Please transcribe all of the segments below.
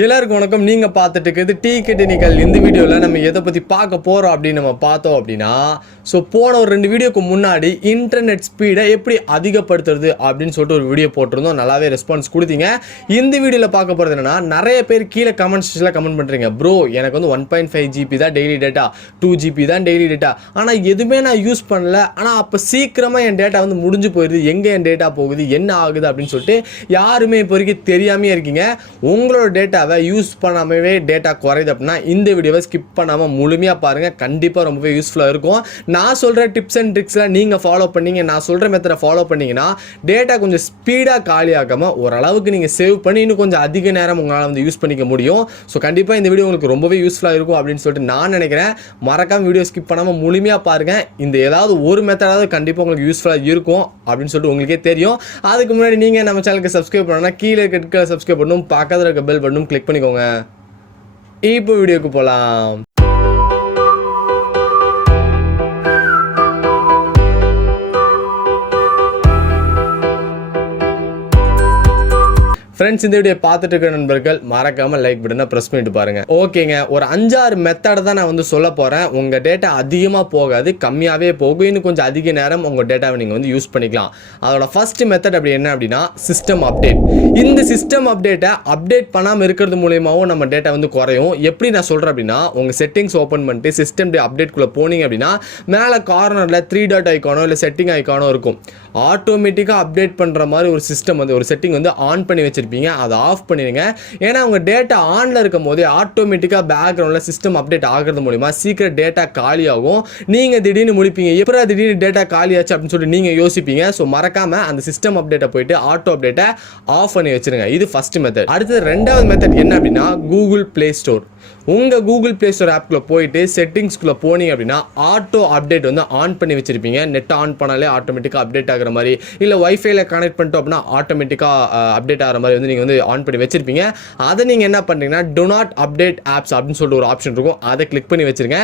எல்லாருக்கும் வணக்கம். நீங்க பார்த்துட்டு இருக்கிறது டெக்னிக்கல். இந்த வீடியோல நம்ம எதை பத்தி பார்க்க போறோம் அப்படின்னு நம்ம பார்த்தோம் அப்படின்னா, போன ஒரு 2 வீடியோக்கு முன்னாடி இன்டர்நெட் ஸ்பீடை எப்படி அதிகப்படுத்துறது அப்படின்னு சொல்லிட்டு ஒரு வீடியோ போட்டிருந்தோம். நல்லாவே ரெஸ்பான்ஸ் கொடுத்தீங்க. இந்த வீடியோல பார்க்க போறது என்னன்னா, நிறைய பேர் கீழே கமெண்ட் செக்ஷன்ல கமெண்ட் பண்றீங்க, ப்ரோ எனக்கு வந்து 1.5 GB தான் டெய்லி டேட்டா, 2 GB தான் டெய்லி டேட்டா, ஆனா எதுவுமே நான் யூஸ் பண்ணல, ஆனா அப்ப சீக்கிரமா என் டேட்டா வந்து முடிஞ்சு போயிருது, எங்க என் டேட்டா போகுது, என்ன ஆகுது அப்படின்னு சொல்லிட்டு யாருமே இப்போ வரைக்கும் தெரியாமே இருக்கீங்க. உங்களோட டேட்டாவை யூஸ் பண்ணாமவே டேட்டா குறையுது அப்படின்னா இந்த வீடியோவை ஸ்கிப் பண்ணாமல் முழுமையாக பாருங்கள். கண்டிப்பாக ரொம்பவே யூஸ்ஃபுல்லாக இருக்கும். நான் சொல்கிற டிப்ஸ் அண்ட் ட்ரிக்ஸ்லாம் நீங்கள் ஃபாலோ பண்ணீங்க, நான் சொல்கிற மெத்தடை ஃபாலோ பண்ணிங்கன்னா டேட்டா கொஞ்சம் ஸ்பீடாக காலியாகாமல் ஓரளவுக்கு நீங்கள் சேவ் பண்ணி இன்னும் கொஞ்சம் அதிக நேரம் உங்களால் வந்து யூஸ் பண்ணிக்க முடியும். ஸோ கண்டிப்பாக இந்த வீடியோ உங்களுக்கு ரொம்பவே யூஸ்ஃபுல்லாக இருக்கும் அப்படின்னு சொல்லிட்டு நான் நினைக்கிறேன். மறக்காம வீடியோ ஸ்கிப் பண்ணாமல் முழுமையாக பாருங்கள். இந்த ஏதாவது ஒரு மெத்தடாவது கண்டிப்பாக உங்களுக்கு யூஸ்ஃபுல்லாக இருக்கும் அப்படின்னு சொல்லிட்டு உங்களுக்கே தெரியும். அதுக்கு முன்னாடி நீங்கள் நம்ம சேனலுக்கு சப்ஸ்கிரைப் பண்ணணும்னா கீழே இருக்க சப்ஸ்கிரைப் பண்ணணும், பக்கத்தில் இருக்க பெல் பட்டனும் கிளிக் பண்ணிக்கோங்க. இப்போ வீடியோக்கு போலாம். ஃப்ரெண்ட்ஸ், இந்த வீடியோ பார்த்துட்டு இருக்க நண்பர்கள் மறக்காம லைக் பட்டனை ப்ரெஸ் பண்ணிட்டு பாருங்க. ஓகேங்க, ஒரு 5-6 மெத்தட் தான் நான் வந்து சொல்ல போறேன். உங்க டேட்டா அதிகமாக போகாது, கம்மியாகவே போகும். இன்னும் கொஞ்சம் அதிக நேரம் உங்க டேட்டாவை நீங்க வந்து யூஸ் பண்ணிக்கலாம். அதோட ஃபர்ஸ்ட் மெத்தட் அப்படி என்ன அப்படின்னா சிஸ்டம் அப்டேட். இந்த சிஸ்டம் அப்டேட்டை அப்டேட் பண்ணாமல் இருக்கிறது மூலியமாகவும் நம்ம டேட்டா வந்து குறையும். எப்படி நான் சொல்றேன் அப்படின்னா, உங்க செட்டிங்ஸ் ஓப்பன் பண்ணிட்டு சிஸ்டம் அப்டேட்குள்ள போனீங்க அப்படின்னா மேலே கார்னர்ல 3 டாட் ஐக்கானோ இல்லை செட்டிங் ஐக்கானோ இருக்கும். ஆட்டோமேட்டிக்காக அப்டேட் பண்ற மாதிரி ஒரு சிஸ்டம் வந்து ஒரு செட்டிங் வந்து ஆன் பண்ணி வச்சிருப்பீங்க. அதை ஆஃப் பண்ணிடுங்க. ஏன்னா உங்க டேட்டா ஆன்ல இருக்கும் போதே ஆட்டோமேட்டிக்காக பேக்ரவுண்ட்ல சிஸ்டம் அப்டேட் ஆகிறது மூலியமா சீக்கிரம் டேட்டா காலியாகும். நீங்க திடீர்னு முடிப்பீங்க, எப்போ திடீர்னு டேட்டா காலியாச்சு அப்படின்னு சொல்லிட்டு நீங்க யோசிப்பீங்க. ஸோ மறக்காம அந்த சிஸ்டம் அப்டேட்டை போயிட்டு ஆட்டோ அப்டேட்டை ஆஃப் பண்ணி வச்சிருங்க. இது ஃபர்ஸ்ட் மெத்தட். அடுத்தது ரெண்டாவது மெத்தட் என்ன அப்படின்னா கூகுள் பிளே ஸ்டோர். உங்க கூகுள் பிளே ஸ்டோர் ஆப்குள்ள போயிட்டு செட்டிங்ஸ்குள்ள போனீங்க அப்படின்னா ஆட்டோ அப்டேட் வந்து ஆன் பண்ணி வச்சிருப்பீங்க. நெட் ஆன் பண்ணாலே ஆட்டோமேட்டிக்காக அப்டேட் ஆகிற மாதிரி, இல்லை வைஃபைல கனெக்ட் பண்ணிட்டோம் அப்படின்னா ஆட்டோமேட்டிக்காக அப்டேட் ஆகிற மாதிரி வந்து நீங்கள் வந்து ஆன் பண்ணி வச்சிருப்பீங்க. அதை நீங்கள் என்ன பண்ணுறீங்கன்னா do not update apps அப்படின்னு சொல்லிட்டு ஒரு ஆப்ஷன் இருக்கும், அதை கிளிக் பண்ணி வச்சிருங்க.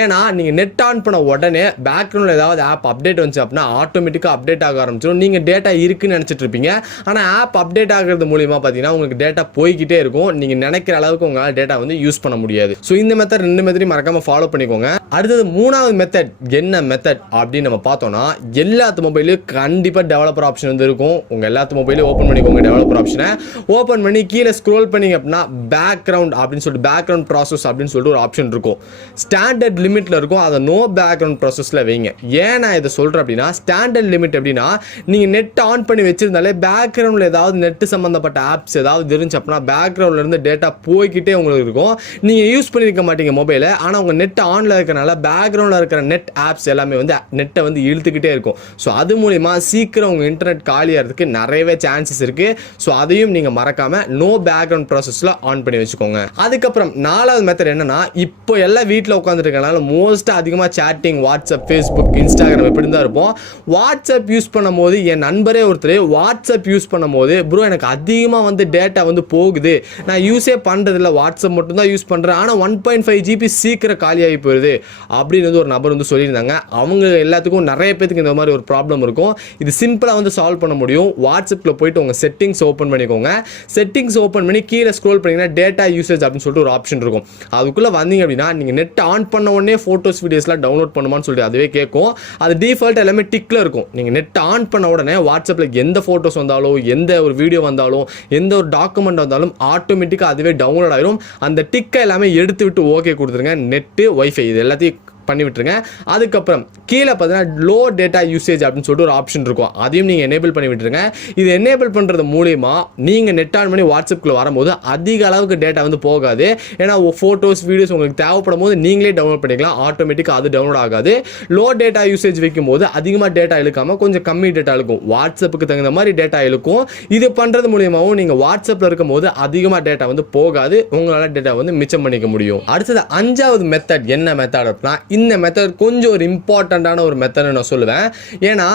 ஏன்னா நீங்கள் நெட் ஆன் பண்ண உடனே பேக்ரவுண்டில் ஏதாவது ஆப் அப்டேட் வந்துச்சு அப்படின்னா ஆட்டோமேட்டிக்காக அப்டேட் ஆக ஆரம்பிச்சிடும். நீங்கள் டேட்டா இருக்குன்னு நினச்சிட்டு இருப்பீங்க, ஆனால் ஆப் அப்டேட் ஆகிறது மூலியமாக பார்த்தீங்கன்னா உங்களுக்கு டேட்டா போய்கிட்டே இருக்கும். நீங்கள் நினைக்கிற அளவுக்கு உங்களால் டேட்டா வந்து யூஸ் பண்ண முடியாது. சோ இந்த மெத்தட் 2 மெத்தடையும் மறக்காம ஃபாலோ பண்ணிக்கோங்க. அடுத்தது மூணாவது மெத்தட் என்ன மெத்தட் அப்படின்னு நம்ம பார்த்தோம்னா, எல்லாத்து மொபைலையும் கண்டிப்பா டெவலப்பர் ஆப்ஷன் வந்து இருக்கும். உங்க எல்லாத்து மொபைலையும் ஓபன் பண்ணிக்கோங்க. டெவலப்பர் ஆப்ஷனை ஓபன் பண்ணி கீழே ஸ்க்ரோல் பண்ணீங்க அப்படின்னா பேக்ரவுண்ட் அப்படின்னு சொல்லிட்டு பேக்ரவுண்ட் ப்ராசஸ் அப்படின்னு சொல்லிட்டு ஒரு ஆப்ஷன் இருக்கும். ஸ்டாண்டர்ட் லிமிட்ல இருக்கும், அதை நோ பேக்ரவுண்ட் ப்ராசஸ்ல வைங்க. ஏன் நான் இதை சொல்றேன் அப்படின்னா, ஸ்டாண்டர்ட் லிமிட் அப்படின்னா நீங்க நெட் ஆன் பண்ணி வச்சிருந்தாலே பேக்ரவுண்ட்ல ஏதாவது நெட் சம்பந்தப்பட்ட ஆப்ஸ் ஏதாவது இருந்துச்சு அப்படின்னா பேக்ரவுண்ட்ல இருந்து டேட்டா போய்கிட்டே உங்களுக்கு இருக்கும். நீங்க யூஸ் பண்ணிருக்க மாட்டீங்க மொபைலை, ஆனால் உங்கள் நெட் ஆனில் இருக்கிறனால பேக்ரவுண்டில் இருக்கிற நெட் ஆப்ஸ் எல்லாமே வந்து நெட்டை வந்து இழுத்துக்கிட்டே இருக்கும். ஸோ அது மூலிமா சீக்கிரம் உங்கள் இன்டர்நெட் காலியாகிறதுக்கு நிறையவே சான்சஸ் இருக்குது. ஸோ அதையும் நீங்கள் மறக்காமல் நோ பேக்ரவுண்ட் ப்ராசஸில் ஆன் பண்ணி வச்சுக்கோங்க. அதுக்கப்புறம் 4வது மெத்தட் என்னன்னா, இப்போ எல்லாம் வீட்டில் உட்காந்துட்டு இருக்கனால மோஸ்ட்டாக அதிகமாக சேட்டிங், வாட்ஸ்அப், ஃபேஸ்புக், இன்ஸ்டாகிராம் இப்படி தான் இருப்போம். வாட்ஸ்அப் யூஸ் பண்ணும் போது என் நண்பரே ஒருத்தர் வாட்ஸ்அப் யூஸ் பண்ணும் போது, ப்ரோ எனக்கு அதிகமாக வந்து டேட்டா வந்து போகுது, நான் யூஸே பண்ணுறதில்ல, வாட்ஸ்அப் மட்டும் தான் யூஸ் பண்ணுறேன், ஆனால் 1.5 GB சீக்கிரம் காலியாகி போயிடுது அப்படின்னு ஒரு நபர் வந்து சொல்லியிருந்தாங்க. அவங்க எல்லாத்துக்கும் நிறைய பேருக்கு இந்த மாதிரி ஒரு ப்ராப்ளம் இருக்கும். இது சிம்பிளாக வந்து சால்வ் பண்ண முடியும். வாட்ஸ்அப்பில் போயிட்டு உங்கள் செட்டிங்ஸ் ஓப்பன் பண்ணிக்கோங்க. செட்டிங்ஸ் ஓப்பன் பண்ணி கீழே ஸ்க்ரோல் பண்ணிங்கன்னா டேட்டா யூசேஜ் அப்படின்னு சொல்லிட்டு ஒரு ஆப்ஷன் இருக்கும். அதுக்குள்ளே வந்தீங்க அப்படின்னா நீங்கள் நெட் ஆன் பண்ண உடனே ஃபோட்டோஸ் வீடியோஸ்லாம் டவுன்லோட் பண்ணுமான்னு சொல்லிட்டு அதுவே கேட்கும். அது டிஃபால்ட் எல்லாமே டிக்கில் இருக்கும். நீங்கள் நெட் ஆன் பண்ண உடனே வாட்ஸ்அப்பில் எந்த ஃபோட்டோஸ் வந்தாலும், எந்த ஒரு வீடியோ வந்தாலும், எந்த ஒரு டாக்குமெண்ட் வந்தாலும் ஆட்டோமேட்டிக்காக அதுவே டவுன்லோட் ஆகிடும். அந்த டிக்கை எல்லாமே எடுத்து விட்டு ஓகே கொடுத்துருங்க. நெட்டு, வைஃபை இது எல்லாத்தையும் பண்ணி விட்டுருங்க. அதுக்கப்புறம் கீழே பார்த்தீங்கன்னா லோ டேட்டா யூசேஜ் அப்படின்னு சொல்லிட்டு ஒரு ஆப்ஷன் இருக்கும், அதையும் நீங்கள் எனேபிள் பண்ணி விட்டுருங்க. இது எனேபிள் பண்ணுறது மூலிமா நீங்கள் நெட் ஆன் பண்ணி வாட்ஸ்அப்பில் வரும்போது அதிக அளவுக்கு டேட்டா வந்து போகாது. ஏன்னா ஃபோட்டோஸ், வீடியோஸ் உங்களுக்கு தேவைப்படும் போது நீங்களே டவுன்லோட் பண்ணிக்கலாம், ஆட்டோமேட்டிக்காக அது டவுன்லோட் ஆகாது. லோ டேட்டா யூசேஜ் வைக்கும் போது அதிகமாக டேட்டா இழுக்காமல் கொஞ்சம் கம்மி டேட்டா இழுக்கும், வாட்ஸ்அப்புக்கு தகுந்த மாதிரி டேட்டா இழுக்கும். இது பண்ணுறது மூலியமாகவும் நீங்கள் வாட்ஸ்அப்பில் இருக்கும் போது அதிகமாக டேட்டா வந்து போகாது, உங்களால் டேட்டா வந்து மிச்சம் பண்ணிக்க முடியும். அடுத்தது 5வது மெத்தட் என்ன மெத்தட் அப்படின்னா இந்த மெத்தட் கொஞ்சம் ஒரு இம்பார்ட்டண்ட்டான ஒரு மெத்தட் நான் சொல்லுவேன். ஏன்னா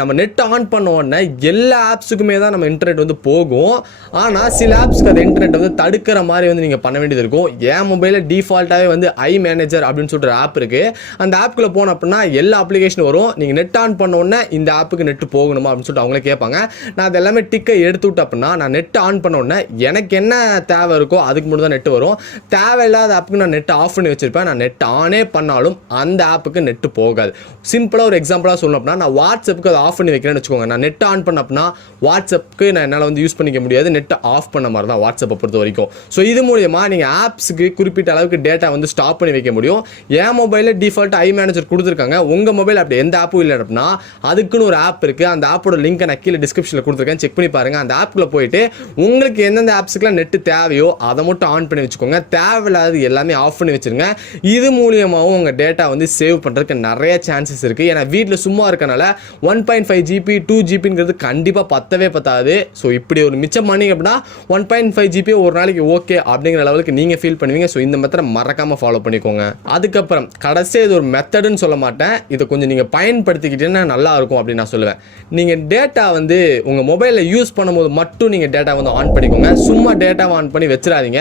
நம்ம நெட் ஆன் பண்ண உடனே எல்லா ஆப்ஸுக்குமே தான் நம்ம இன்டர்நெட் வந்து போகும். ஆனால் சில ஆப்ஸ்க்கு அந்த இன்டர்நெட் வந்து தடுக்கிற மாதிரி வந்து நீங்கள் பண்ண வேண்டியது இருக்கும். என் மொபைலில் டிஃபால்ட்டாகவே வந்து ஐ மேனேஜர் அப்படின்னு சொல்கிற ஆப் இருக்குது. அந்த ஆப்புக்குள்ளே போன அப்படின்னா எல்லா அப்ளிகேஷன் வரும். நீங்கள் நெட் ஆன் பண்ண உடனே இந்த ஆப்புக்கு நெட் போகணுமா அப்படின்னு சொல்லிட்டு அவங்களே கேட்பாங்க. நான் அது எல்லாமே டிக்கை எடுத்து விட்டு அப்படின்னா நான் நெட் ஆன் பண்ண உடனே எனக்கு என்ன தேவை இருக்கோ அதுக்கு மட்டும் தான் நெட் வரும். தேவையில்லாத ஆப்புக்கு நான் நெட் ஆஃப் பண்ணி வச்சிருப்பேன். நான் நெட் ஆனே பண்ணாலும் அந்த ஆப்புக்கு நெட் போகாது. சிம்பிளாக ஒரு எக்ஸாம்பிளாக சொல்லணும் அப்படின்னா நான் வாட்ஸ்அப்புக்கு அதை ஆஃப் பண்ணி வைக்கிறேன்னு வச்சுக்கோங்க. நான் நெட் ஆன் பண்ண அப்படின்னா வாட்ஸ்அப்புக்கு நான் என்னால் வந்து யூஸ் பண்ணிக்க முடியாது. நெட் ஆஃப் பண்ண மாதிரி தான் வாட்ஸ்அப்பை பொறுத்த வரைக்கும். ஸோ இது மூலியமாக நீங்கள் ஆப்ஸுக்கு குறிப்பிட்ட அளவுக்கு டேட்டா வந்து ஸ்டாப் பண்ணி வைக்க முடியும். என் மொபைலில் டிஃபால்ட் ஐ மேனேஜர் கொடுத்துருக்காங்க. உங்கள் மொபைல் அப்படி எந்த ஆப்பும் இல்லை அப்படின்னா அதுக்குன்னு ஒரு ஆப் இருக்குது. அந்த ஆப்போட லிங்க் நான் கீழே டிஸ்கிரிப்ஷனில் கொடுத்துருக்கேன். செக் பண்ணி பாருங்கள். அந்த ஆப்புக்குள்ளே போயிட்டு உங்களுக்கு எந்தெந்த ஆப்ஸுக்குலாம் நெட்டு தேவையோ அதை மட்டும் ஆன் பண்ணி வச்சுக்கோங்க. தேவையில்லாது எல்லாமே ஆஃப் பண்ணி வச்சுருங்க. இது மூலியமாகவும் உங்கள் டேட்டா வந்து சேவ் பண்ணுறதுக்கு நிறைய சான்சஸ் இருக்குது. ஏன்னா வீட்டில் சும்மா இருக்கனால 1.5 GB 2 GBங்கிறது கண்டிப்பாக பத்தவே பத்தாது. ஸோ இப்படி ஒரு மிச்சம் பண்ணிங்க அப்படின்னா 1.5 GB ஒரு நாளைக்கு ஓகே அப்படிங்கிற லெவலுக்கு நீங்கள் ஃபீல் பண்ணுவீங்க. ஸோ இந்த மெத்தடை மறக்காமல் ஃபாலோ பண்ணிக்கோங்க. அதுக்கப்புறம் கடைசியாக இது ஒரு மெத்தடுன்னு சொல்ல மாட்டேன். இதை கொஞ்சம் நீங்கள் பயன்படுத்திக்கிட்டீங்கன்னா நல்லா இருக்கும் அப்படின்னு நான் சொல்லுவேன். நீங்கள் டேட்டா வந்து உங்கள் மொபைலில் யூஸ் பண்ணும்போது மட்டும் நீங்கள் டேட்டா வந்து ஆன் பண்ணிக்கோங்க. சும்மா டேட்டாவை ஆன் பண்ணி வச்சிடாதீங்க.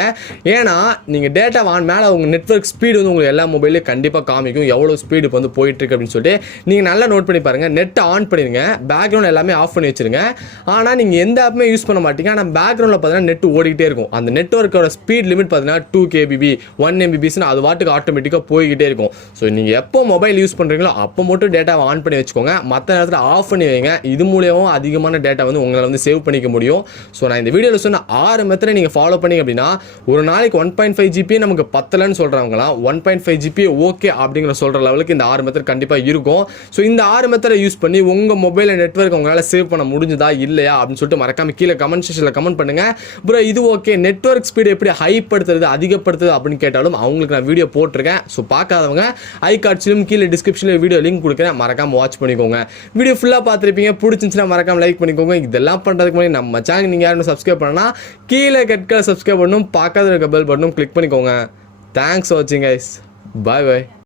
ஏன்னா நீங்கள் டேட்டா ஆன் மேலே உங்கள் நெட்வொர்க் ஸ்பீடு வந்து உங்களுக்கு எல்லா மொபைலையும் கண்டிப்பாக காமிக்கும் எவ்வளோ ஸ்பீடு இப்போ வந்து போயிட்டுருக்கு அப்படின்னு சொல்லிட்டு நீங்கள் நல்லா நோட் பண்ணி பாருங்கள். நெட்டை ஆன் பண்ணிடுங்க. பேக்ரவுண்ட் எல்லாமே ஆஃப் பண்ணி வச்சுருங்க. ஆனால் நீங்கள் எந்த ஆப்புமே யூஸ் பண்ண மாட்டீங்க. ஆனால் பேக்ரவுண்டில் பார்த்தீங்கன்னா நெட் ஓடிக்கிட்டே இருக்கும். அந்த நெட்வொர்க்கோட ஸ்பீட் லிமிட் பார்த்தீங்கன்னா 2 kbp 1 mbps அது வாட்டுக்கு ஆட்டோமேட்டிக்காக போய்கிட்டே இருக்கும். ஸோ நீங்கள் எப்போ மொபைல் யூஸ் பண்ணுறீங்களோ அப்போ மட்டும் டேட்டாவை ஆன் பண்ணி வச்சுக்கோங்க. மற்ற நேரத்தில் ஆஃப் பண்ணி வைங்க. இது மூலியமாக அதிகமான டேட்டா வந்து உங்களால் வந்து சேவ் பண்ணிக்க முடியும். ஸோ நான் இந்த வீடியோவில் சொன்ன 6 மெத்தடை நீங்கள் ஃபாலோ பண்ணிங்க அப்படின்னா ஒரு நாளைக்கு 1.5 GB நமக்கு பத்தலன்னு சொல்கிறவங்களாம் 1.5 GB ஓகே அப்படிங்கிற சொல்கிற லெவலுக்கு இந்த 6 மெத்தட் கண்டிப்பாக இருக்கும். ஸோ இந்த 6 மெத்தடை யூஸ் பண்ணி உங்கள் மொபைல் நெட்வொர்க் உங்களால் சேவ் பண்ண முடிஞ்சுதா இல்லையா அப்படின்னு சொல்லிட்டு மறக்காம கீழே கமெண்ட் செக்ஷனில் கமெண்ட் பண்ணுங்க. ப்ரோ இது ஓகே நெட்வொர்க் ஸ்பீடு எப்படி ஹைப்படுத்துறது அதிகப்படுத்துறது அப்படின்னு கேட்டாலும் அவங்களுக்கு நான் வீடியோ போட்டிருக்கேன். ஸோ பார்க்காதவங்க ஐ கார்ட்ஸ்லையும் கீழே டிஸ்கிரிப்ஷனில் வீடியோ லிங்க் கொடுக்குறேன். மறக்காம வாட்ச் பண்ணிக்கோங்க. வீடியோ ஃபுல்லாக பார்த்துருப்பீங்க. பிடிச்சிருந்துச்சுன்னா மறக்காம லைக் பண்ணிக்கோங்க. இதெல்லாம் பண்ணுறதுக்கு முன்னாடி நம்ம சேனல் நீங்கள் யாரும் சப்ஸ்கிரைப் பண்ணனா கீழே கட்களை சப்ஸ்கிரைப் பண்ணணும். பார்க்காத இருக்க பெல் பட்டனும் கிளிக் பண்ணிக்கோங்க. தேங்க்ஸ் ஃபார் வாட்சிங் கைஸ். பாய் பாய்.